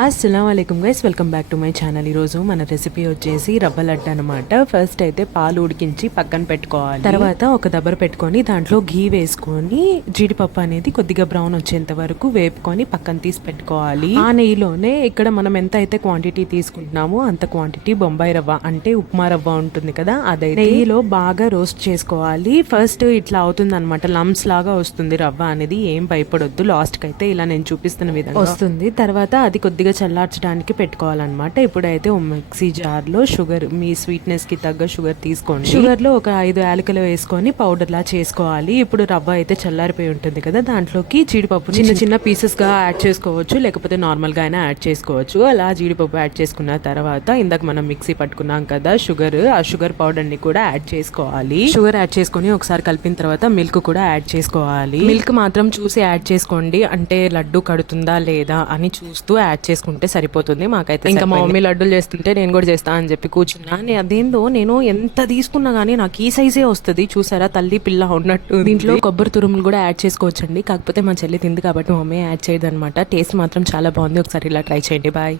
అస్సలాముఅలైకుం guys, welcome back to my channel. ఈరోజు మన recipe వచ్చేసి రవ్వ లడ్డు అనమాట. ఫస్ట్ అయితే పాలు ఉడికించి పక్కన పెట్టుకోవాలి. తర్వాత ఒక దబ్బర పెట్టుకొని దాంట్లో ఘీ వేసుకొని జీడిపప్పు అనేది కొద్దిగా బ్రౌన్ వచ్చేంత వరకు వేపుకొని పక్కన తీసి పెట్టుకోవాలి. ఆ నెయ్యిలోనే ఇక్కడ మనం ఎంత అయితే క్వాంటిటీ తీసుకుంటున్నామో అంత క్వాంటిటీ బొంబాయి రవ్వ అంటే ఉప్మా రవ్వ ఉంటుంది కదా, అదైతే నెయ్యిలో బాగా రోస్ట్ చేసుకోవాలి. ఫస్ట్ ఇట్లా అవుతుంది అనమాట, లమ్స్ లాగా వస్తుంది రవ్వ అనేది. ఏం భయపడొద్దు, లాస్ట్ కి అయితే ఇలా నేను చూపిస్తున్న విధంగా వస్తుంది. తర్వాత అది కొద్దిగా చల్లార్చడానికి పెట్టుకోవాలన్నమాట. ఇప్పుడైతే ఓ మిక్సీ జార్ లో షుగర్, మీ స్వీట్నెస్ కి తగ్గ షుగర్ తీసుకోండి. షుగర్ లో ఒక 5 యాలకులు వేసుకొని పౌడర్ లా చేసుకోవాలి. ఇప్పుడు రవ్వ అయితే చల్లారిపోయి ఉంటుంది కదా, దాంట్లోకి జీడిపప్పు చిన్న చిన్న పీసెస్ గా యాడ్ చేసుకోవచ్చు, లేకపోతే నార్మల్ గా అయినా యాడ్ చేసుకోవచ్చు. అలా జీడిపప్పు యాడ్ చేసుకున్న తర్వాత ఇందాక మనం మిక్సీ పట్టుకున్నాం కదా షుగర్, ఆ షుగర్ పౌడర్ ని కూడా యాడ్ చేసుకోవాలి. షుగర్ యాడ్ చేసుకొని ఒకసారి కలిపిన తర్వాత మిల్క్ కూడా యాడ్ చేసుకోవాలి. మిల్క్ మాత్రం చూసి యాడ్ చేసుకోండి, అంటే లడ్డు కడుతుందా లేదా అని చూస్తూ యాడ్ చేసుకుంటే సరిపోతుంది. మాకైతే ఇంకా మా మమ్మీ లడ్డూలు చేస్తుంటే నేను కూడా చేస్తా అని చెప్పి కూర్చున్నా. అదేందో నేను ఎంత తీసుకున్నా గానీ నాకు ఈ సైజే వస్తుంది. చూసారా, తల్లి పిల్ల ఉన్నట్టు. దీంట్లో కొబ్బరి తురుములు కూడా యాడ్ చేసుకోవచ్చండి, కాకపోతే మా చెల్లి తింది కాబట్టి మా మమ్మీ యాడ్ చేయదు అనమాట. టేస్ట్ మాత్రం చాలా బాగుంది, ఒకసారి ఇలా ట్రై చేయండి. బాయ్.